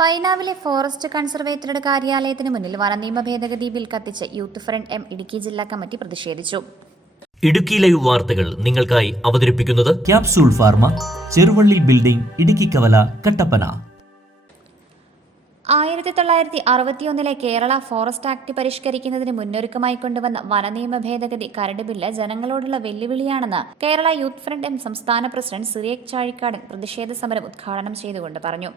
പൈനാവിലെ forest കൺസർവേറ്ററുടെ കാര്യാലയത്തിന് മുന്നിൽ വനനിയമ ഭേദഗതി bill കത്തിച്ച് യൂത്ത് ഫ്രണ്ട് എം ഇടുക്കി ജില്ലാ കമ്മിറ്റി പ്രതിഷേധിച്ചു. ഇടുക്കി ലൈവ് വാർത്തകൾ നിങ്ങൾക്കായി അവതരിപ്പിക്കുന്നത് capsule pharma, Cheruvally building, Idukki Kavala, Kattappana. 1961 Kerala forest act പരിഷ്കരിക്കുന്നതിന് മുന്നൊരുക്കമായി കൊണ്ടുവന്ന വനനിയമ ഭേദഗതി കരട് ബില്ല് ജനങ്ങളോടുള്ള വെല്ലുവിളിയാണെന്ന് കേരള യൂത്ത് ഫ്രണ്ട് എം സംസ്ഥാന പ്രസിഡന്റ് സിറിയക് ചാഴിക്കാടൻ പ്രതിഷേധ സമരം ഉദ്ഘാടനം ചെയ്തുകൊണ്ട് പറഞ്ഞു.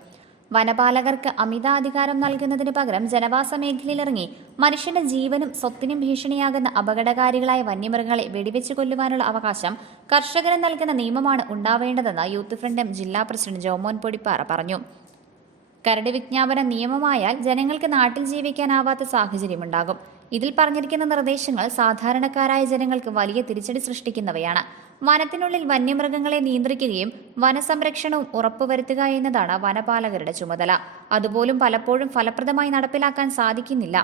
വനപാലകർക്ക് അമിതാധികാരം നൽകുന്നതിന് പകരം ജനവാസ മേഖലയിലിറങ്ങി മനുഷ്യന്റെ ജീവനും സ്വത്തിനും ഭീഷണിയാകുന്ന അപകടകാരികളായ വന്യമൃഗങ്ങളെ വെടിവെച്ച് കൊല്ലുവാനുള്ള അവകാശം കർഷകന് നൽകുന്ന നിയമമാണ് ഉണ്ടാവേണ്ടതെന്ന് യൂത്ത് ഫ്രണ്ട് എം ജില്ലാ പ്രസിഡന്റ് ജോമോൻ പൊടിപ്പാറ പറഞ്ഞു. കരട് വിജ്ഞാപനം നിയമമായാൽ ജനങ്ങൾക്ക് നാട്ടിൽ ജീവിക്കാനാവാത്ത സാഹചര്യമുണ്ടാകും. ഇതിൽ പറഞ്ഞിരിക്കുന്ന നിർദ്ദേശങ്ങൾ സാധാരണക്കാരായ ജനങ്ങൾക്ക് വലിയ തിരിച്ചടി സൃഷ്ടിക്കുന്നവയാണ്. വനത്തിനുള്ളിൽ വന്യമൃഗങ്ങളെ നിയന്ത്രിക്കുകയും വനസംരക്ഷണവും ഉറപ്പുവരുത്തുക എന്നതാണ് വനപാലകരുടെ ചുമതല. അതുപോലും പലപ്പോഴും ഫലപ്രദമായി നടപ്പിലാക്കാൻ സാധിക്കുന്നില്ല.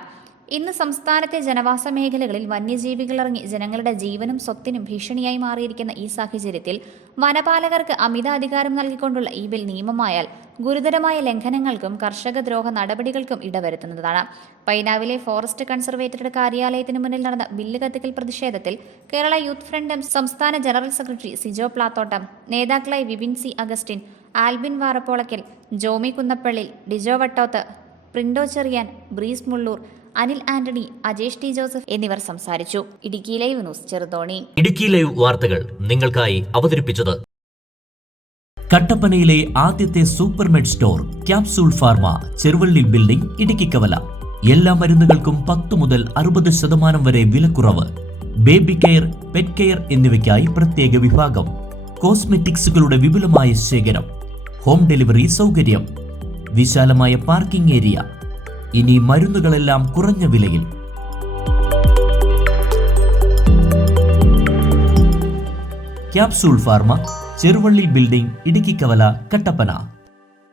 ഇന്ന് സംസ്ഥാനത്തെ ജനവാസ മേഖലകളിൽ വന്യജീവികളിറങ്ങി ജനങ്ങളുടെ ജീവനും സ്വത്തിനും ഭീഷണിയായി മാറിയിരിക്കുന്ന ഈ സാഹചര്യത്തിൽ വനപാലകർക്ക് അമിത അധികാരം നൽകിക്കൊണ്ടുള്ള ഈ ബിൽ നിയമമായാൽ ഗുരുതരമായ ലംഘനങ്ങൾക്കും കർഷകദ്രോഹ നടപടികൾക്കും ഇടവരുത്തുന്നതാണ്. പൈനാവിലെ ഫോറസ്റ്റ് കൺസർവേറ്ററുടെ കാര്യാലയത്തിന് മുന്നിൽ നടന്ന ബില്ല് കത്തിക്കൽ പ്രതിഷേധത്തിൽ കേരള യൂത്ത് ഫ്രണ്ട് എം സംസ്ഥാന ജനറൽ സെക്രട്ടറി സിജോ പ്ലാത്തോട്ടം, നേതാക്കളായി Vipin C Augustine, Albin Varappolakkal, Jomy Kunnappally, Dijo Vattoth, Prindo Cheriyan, Breeze Mullur, Anil Antony, Ajesh T Joseph എന്നിവർ സംസാരിച്ചു. Idukki live news, Cheruthoni. Idukki live വാർത്തകൾ നിങ്ങൾക്കായി അവതരിപ്പിച്ചത് കട്ടപ്പനയിലെ ആദ്യത്തെ supermed store capsule pharma, Cheruvally building, Idukki Kavala. എല്ലാ മരുന്നുകൾക്കും 10 മുതൽ 60% വരെ വിലക്കുറവ്. ബേബി കെയർ, പെറ്റ് കെയർ എന്നിവയ്ക്കായി പ്രത്യേക വിഭാഗം. കോസ്മെറ്റിക്സുകളുടെ വിപുലമായ ശേഖരം. ഹോം ഡെലിവറി സൗകര്യം. വിശാലമായ പാർക്കിംഗ് ഏരിയ. ഇനി മരുന്നുകളെല്ലാം കുറഞ്ഞ വിലയിൽ. Capsule pharma, Cheruvally building, Idukki Kavala, Kattappana.